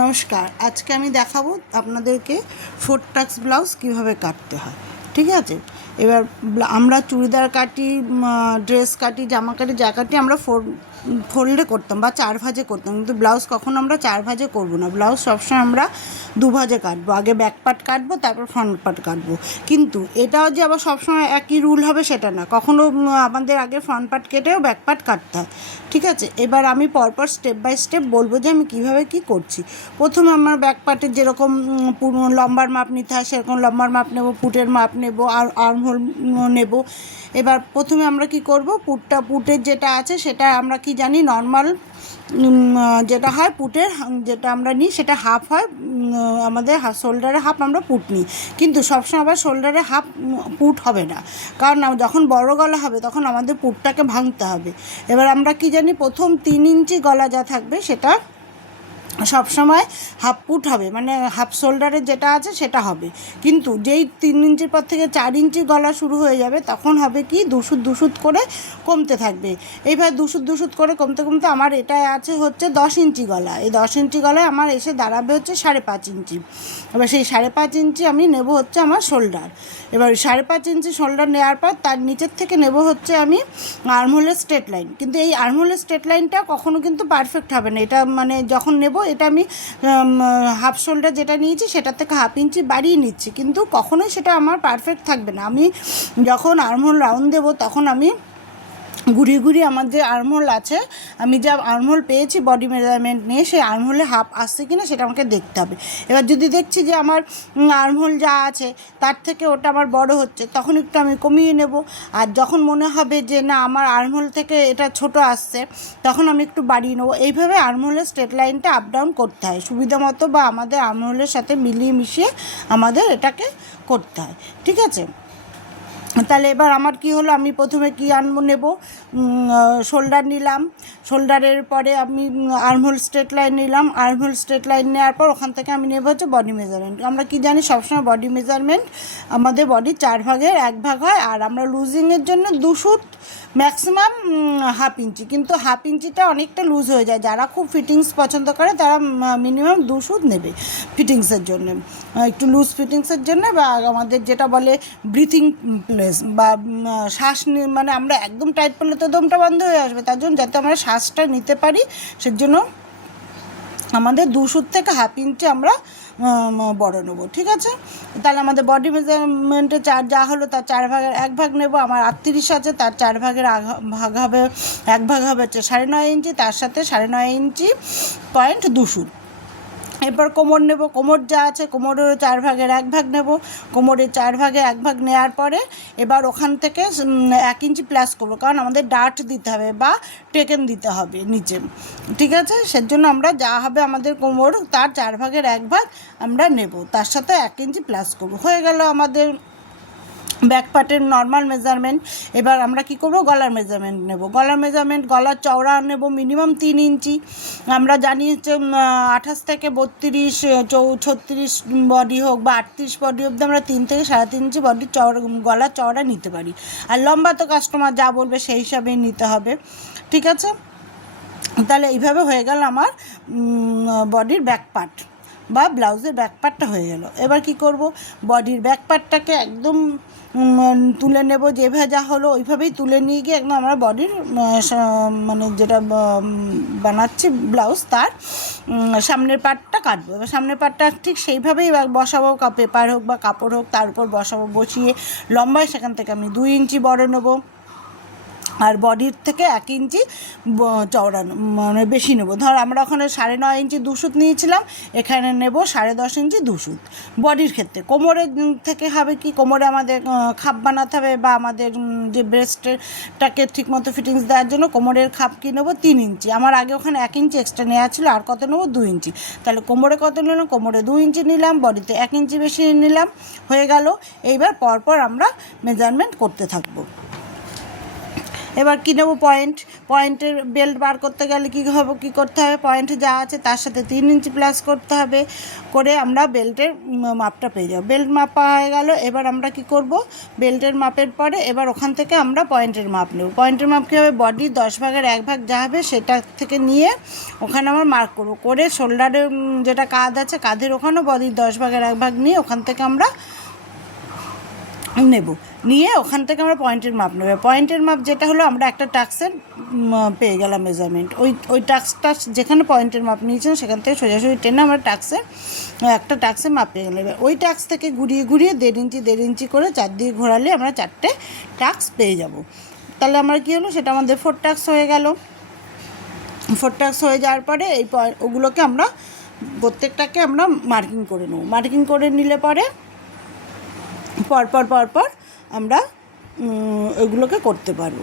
নমস্কার। আজকে আমি দেখাবো আপনাদেরকে 4 টাক্স ব্লাউজ কীভাবে কাটতে হয়। ঠিক আছে? এবার আমরা চুড়িদার কাটি, ড্রেস কাটি, জামা কাটি, যা কাটি আমরা ফোল্ডে করতাম বা 4 ভাঁজে করতাম, কিন্তু ব্লাউজ কখনো আমরা 4 ভাঁজে করবো না। ব্লাউজ সবসময় আমরা 2 ভাঁজে কাটবো। আগে ব্যাক পার্ট কাটবো, তারপর ফ্রন্ট পার্ট কাটবো। কিন্তু এটাও যে আবার সবসময় একই রুল হবে সেটা না, কখনো আমাদের আগে ফ্রন্ট পার্ট কেটেও ব্যাক পার্ট কাটতে হয়। ঠিক আছে? এবার আমি পরপর স্টেপ বাই স্টেপ বলবো যে আমি কীভাবে কী করছি। প্রথমে আমার ব্যাক পার্টের যেরকম লম্বার মাপ নিতে হয় সেরকম লম্বার মাপ নেব, পুটের মাপ নেব, আর আর্মহোল নেব। এবার প্রথমে আমরা কি করব, পুটের যেটা আছে সেটা আমরা কি জানি, নর্মাল যেটা হয় পুটের, যেটা আমরা নিই সেটা হাফ হয়। আমাদের শোল্ডারে হাফ আমরা পুট নিই, কিন্তু সবসময় আবার শোল্ডারে হাফ পুট হবে না, কারণ যখন বড় গলা হবে তখন আমাদের পুটটাকে ভাঙতে হবে। এবার আমরা কি জানি, প্রথম 3 ইঞ্চি গলা যা থাকবে সেটা সবসময় হাফ পুট হবে, মানে হাফ শোল্ডারের যেটা আছে সেটা হবে। কিন্তু যেই 3 ইঞ্চির পর থেকে 4 ইঞ্চি গলা শুরু হয়ে যাবে তখন হবে কি, দুশুদ করে কমতে থাকবে। এইভাবে দুশুদ করে কমতে কমতে আমার এটাই আছে হচ্ছে 10 ইঞ্চি গলা। এই 10 ইঞ্চি গলায় আমার এসে দাঁড়াবে হচ্ছে 5.5 ইঞ্চি। এবার সেই 5.5 ইঞ্চি আমি নেব হচ্ছে আমার শোল্ডার। এবার 5.5 ইঞ্চি শোল্ডার নেওয়ার পর তার নিচের থেকে নেব হচ্ছে আমি আর্মহোলের স্ট্রেট লাইন। কিন্তু এই আর্মহোলের স্ট্রেট লাইনটা কখনো কিন্তু পারফেক্ট হবে না। এটা মানে যখন নেব, এটা আমি হাফ শোল্ডার যেটা নিয়েছি সেটার থেকে হাফ ইঞ্চি বাড়িয়ে নিচ্ছি, কিন্তু কখনোই সেটা আমার পারফেক্ট থাকবে না। আমি যখন আর্মহোল রাউন্ড দেবো তখন আমি ঘুরিয়ে আমার যে আর্মহোল আছে, আমি যা আর্মহোল পেয়েছি বডি মেজারমেন্ট নিয়ে, সেই আর্মহোলে হাফ আসছে কিনা সেটা আমাকে দেখতে হবে। এবার যদি দেখছি যে আমার আর্মহোল যা আছে তার থেকে ওটা আমার বড় হচ্ছে, তখন একটু আমি কমিয়ে নেব। আর যখন মনে হবে যে না আমার আর্মহোল থেকে এটা ছোট আসছে, তখন আমি একটু বাড়িয়ে নেবো। এইভাবে আর্মহোলের স্ট্রেট লাইনটা আপ ডাউন করতে হয় সুবিধা মতো, বা আমাদের আর্মহোলের সাথে মিলিয়ে মিশিয়ে আমাদের এটাকে করতে হয়। ঠিক আছে? তাহলে এবার আমার কি হলো, আমি প্রথমে কি নেব, শোল্ডার নিলাম, শোল্ডারের পরে আমি আর্মহোল স্ট্রেট লাইন নিলাম, আর্মহোল স্ট্রেট লাইন নেওয়ার পর ওখান থেকে আমি নেব হচ্ছে বডি মেজারমেন্ট। আমরা কি জানি, সবসময় বডি মেজারমেন্ট আমাদের বডির 4 ভাগের 1 ভাগ হয়, আর আমরা লুজিংয়ের জন্য 2 সুত, ম্যাক্সিমাম হাফ ইঞ্চি, কিন্তু হাফ ইঞ্চিটা অনেকটা লুজ হয়ে যায়। যারা খুব ফিটিংস পছন্দ করে তারা মিনিমাম 2 সুত নেবে ফিটিংসের জন্য, একটু লুজ ফিটিংসের জন্য, বা আমাদের যেটা বলে ব্রিথিং প্লেস, বা শ্বাস মানে আমরা একদম টাইট করলে তো দমটা বন্ধ হয়ে আসবে, তার জন্য যাতে আমরা শ্বাসটা নিতে পারি সেজন্য আমাদের 2 সুত থেকে হাফ ইঞ্চি আমরা বড় নেব। ঠিক আছে? তাহলে আমাদের বডি মেজারমেন্টে যা হলো তার 4 ভাগের 1 ভাগ নেব। আমার 38 আছে, তার 4 ভাগের ভাগ হবে 1 ভাগ হবে হচ্ছে 9.5 ইঞ্চি, তার সাথে 9.5 ইঞ্চি পয়েন্ট 2 সুত। এরপর কোমর নেব, কোমর যা আছে কোমরেরও 4 ভাগের 1 ভাগ নেব। কোমরের 4 ভাগের 1 ভাগ নেওয়ার পরে এবার ওখান থেকে 1 ইঞ্চি প্লাস করবো, কারণ আমাদের ডার্ট দিতে হবে বা টেকেন দিতে হবে নিচে। ঠিক আছে? সেজন্য আমরা যা হবে আমাদের কোমর তার 4 ভাগের 1 ভাগ আমরা নেব, তার সাথে 1 ইঞ্চি প্লাস করবো। হয়ে গেল আমাদের ব্যাক পার্টের নর্মাল মেজারমেন্ট। এবার আমরা কি করব, গলার মেজারমেন্ট নেব। গলার মেজারমেন্ট, গলার চওড়া নেব মিনিমাম 3 ইঞ্চি। আমরা জানি হচ্ছে 28 থেকে 32, 36 বডি হোক বা 38 বডি অবধি আমরা 3 থেকে 3.5 ইঞ্চি বডির গলার চওড়া নিতে পারি। আর লম্বা তো কাস্টমার যা বলবে সেই হিসাবেই নিতে হবে। ঠিক আছে? তাহলে এইভাবে হয়ে গেল আমার বডির ব্যাক পার্ট বা ব্লাউজের ব্যাক পার্টটা হয়ে গেল। এবার কি করব, বডির ব্যাক পার্টটাকে একদম তুলে নেব, যেভাবে যা হলো ওইভাবেই তুলে নিয়ে গিয়ে একদম আমরা বডির মানে যেটা বানাচ্ছি ব্লাউজ তার সামনের পার্টটা কাটবো। এবার সামনের পার্টটা ঠিক সেইভাবেই বসাবো, পেপার হোক বা কাপড় হোক তার উপর বসাবো, বসিয়ে লম্বায় সেখান থেকে আমি 2 ইঞ্চি বড় নেবো, আর বডির থেকে 1 ইঞ্চি চওড়া মানে বেশি নেব। ধর আমরা ওখানে 9.5 ইঞ্চি 2 সুত নিয়েছিলাম, এখানে নেব 10.5 ইঞ্চি 2 সুত বডির ক্ষেত্রে। কোমরের থেকে হবে কি, কোমরে আমাদের খাপ বানাতে হবে, বা আমাদের যে ব্রেস্টটাকে ঠিকমতো ফিটিংস দেওয়ার জন্য কোমরের খাপ কি নেব 3 ইঞ্চি। আমার আগে ওখানে 1 ইঞ্চি এক্সট্রা নেওয়া ছিল, আর কত নেব 2 ইঞ্চি। তাহলে কোমরে কত নিলাম, কোমরে 2 ইঞ্চি নিলাম, বডিতে 1 ইঞ্চি বেশি নিলাম। হয়ে গেল। এইবার পরপর আমরা মেজারমেন্ট করতে থাকবো। এবার কী নেবো, পয়েন্টের বেল্ট বার করতে গেলে কী করতে হবে, পয়েন্টে যা আছে তার সাথে 3 ইঞ্চি প্লাস করতে হবে, করে আমরা বেল্টের মাপটা পেয়ে যাবো। বেল্ট মাপ পাওয়া হয়ে গেল। এবার আমরা কি করব, বেল্টের মাপের পরে এবার ওখান থেকে আমরা পয়েন্টের মাপ নেব। পয়েন্টের মাপ কী হবে, বডি 10 ভাগের 1 ভাগ যা হবে সেটা থেকে নিয়ে ওখানে আমরা মার্ক করবো, করে শোল্ডারে যেটা কাঁধ আছে কাঁধের ওখানেও বডির 10 ভাগের 1 ভাগ নিয়ে ওখান থেকে আমরা নেব, নিয়ে ওখান থেকে আমরা পয়েন্টের মাপ নেব। পয়েন্টের মাপ যেটা হলো আমরা একটা টাক্সের পেয়ে গেলাম মেজারমেন্ট। ওই টাক্সটা যেখানে পয়েন্টের মাপ নিয়েছেন সেখান থেকে সোজাসুজি টেনে আমরা একটা টাক্সের মাপ পেয়ে গেলাম। এবার ওই টাক্স থেকে ঘুরিয়ে 1.5 ইঞ্চি করে চারদিকে ঘোরালে আমরা 4টে টাক্স পেয়ে যাব। তাহলে আমার কী হলো, সেটা আমাদের 4 টাক্স হয়ে গেল। 4 টাক্স হয়ে যাওয়ার পরে ওগুলোকে আমরা প্রত্যেকটাকে আমরা মার্কিং করে নেব। মার্কিং করে নিলে পরে পরপর আমরা ওইগুলোকে করতে পারবো।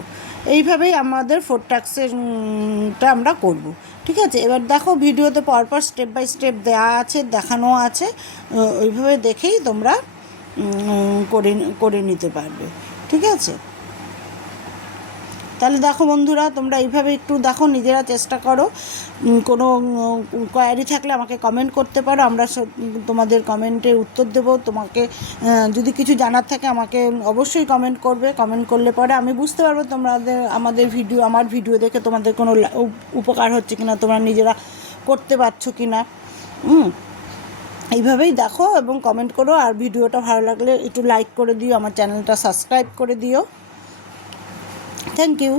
এইভাবেই আমাদের 4 টাক্সেরটা আমরা করব, ঠিক আছে। এবার দেখো ভিডিওতে পরপর স্টেপ বাই স্টেপ দেওয়া আছে, দেখানো আছে, ওইভাবে দেখেই তোমরা করে নিতে পারবে, ঠিক আছে। তাহলে দেখো বন্ধুরা, তোমরা এইভাবে একটু দেখো, নিজেরা চেষ্টা করো। কোনো কোয়ারি থাকলে আমাকে কমেন্ট করতে পারো, আমরা তোমাদের কমেন্টের উত্তর দেবো। তোমাকে যদি কিছু জানার থাকে আমাকে অবশ্যই কমেন্ট করবে। কমেন্ট করলে পরে আমি বুঝতে পারবো আমার ভিডিও দেখে তোমাদের কোনো উপকার হচ্ছে কিনা, তোমরা নিজেরা করতে পারছো কি না। এইভাবেই দেখো এবং কমেন্ট করো। আর ভিডিওটা ভালো লাগলে একটু লাইক করে দিও, আমার চ্যানেলটা সাবস্ক্রাইব করে দিও। Thank you.